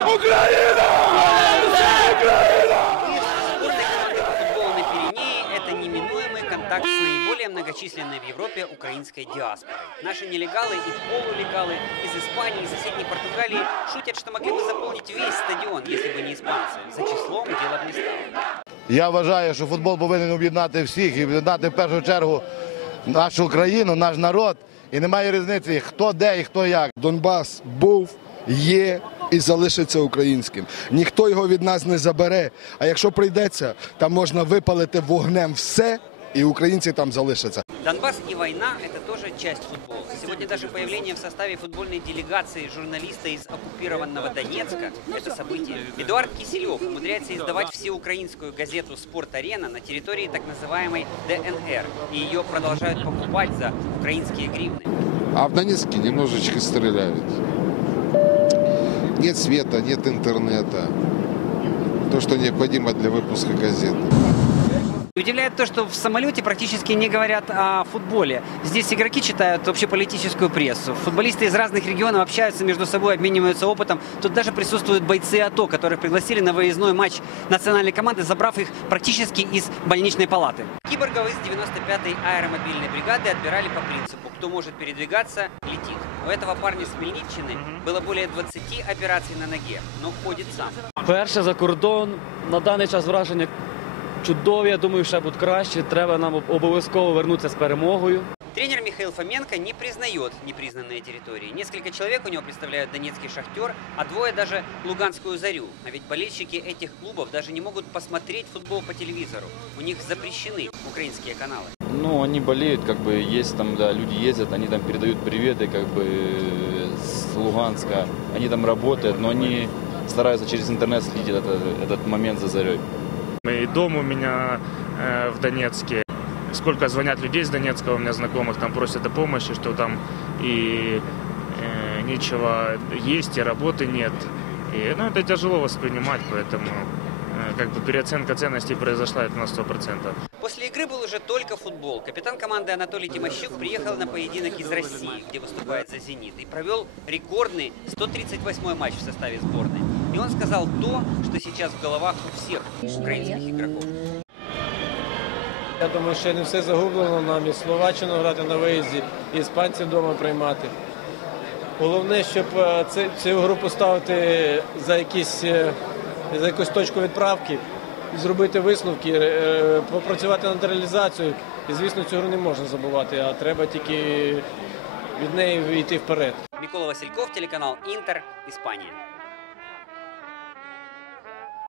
Спорт экспорта футбола на Пиренеи – это неминуемый контакт с наиболее многочисленной в Европе украинской диаспорой. Наши нелегалы и полулегалы из Испании и соседней Португалии шутят, что могли бы заполнить весь стадион, если бы не испанцы. За числом дело бы не стало. Я вважаю, що футбол повинен об'єднати всіх і об'єднати в першу чергу нашу країну, наш народ. І немає різниці, хто де і хто як. Донбас був, є і залишиться українським. Ніхто його від нас не забере. А якщо прийдеться, там можна випалити вогнем все, і українці там залишаться. Донбасс и война – это тоже часть футбола. Сегодня даже появление в составе футбольной делегации журналиста из оккупированного Донецка – это событие. Эдуард Киселев умудряется издавать всеукраинскую газету «Спорт-арена» на территории так называемой ДНР. И ее продолжают покупать за украинские гривны. А в Донецке немножечко стреляют. Нет света, нет интернета. То, что необходимо для выпуска газет. Удивляет то, что в самолете практически не говорят о футболе. Здесь игроки читают общеполитическую прессу. Футболисты из разных регионов общаются между собой, обмениваются опытом. Тут даже присутствуют бойцы АТО, которых пригласили на выездной матч национальной команды, забрав их практически из больничной палаты. Киборгов из 95-й аэромобильной бригады отбирали по принципу «кто может передвигаться, летит». У этого парня с Мельниччины было более 20 операций на ноге, но ходит сам. Перше за кордон. На даний час враження чудові. Я думаю, ще будуть краще. Треба нам обов'язково вернутися з перемогою. Тренер Михаил Фоменко не признает непризнанные территории. Несколько человек у него представляют донецкий «Шахтер», а двое даже луганскую «Зарю». А ведь болельщики этих клубов даже не могут посмотреть футбол по телевизору. У них запрещены украинские каналы. Ну, они болеют, как бы есть там, да, люди ездят, они там передают приветы, как бы с Луганска. Они там работают, но они стараются через интернет следить этот, этот момент за зарей. И дом у меня э, в Донецке. Сколько звонят людей из Донецка, у меня знакомых, там просят о помощи, что там и э, нечего есть, и работы нет. И, ну, это тяжело воспринимать, поэтому э, как бы переоценка ценностей произошла это на 100%. После игры был уже только футбол. Капитан команды Анатолий Тимощук приехал на поединок из России, где выступает за «Зенит», и провел рекордный 138-й матч в составе сборной. И он сказал то, что сейчас в головах у всех украинских игроков. Я думаю, ще не все загублено нам і Словаччину грати на виїзді, і іспанців вдома приймати. Головне, щоб е, це- цю гру поставити за, якісь, е, за якусь точку відправки, зробити висновки, е, попрацювати над реалізацією. І, звісно, гру не можна забувати, а треба тільки від неї йти вперед. Микола Васильков, телеканал Інтер, Испания.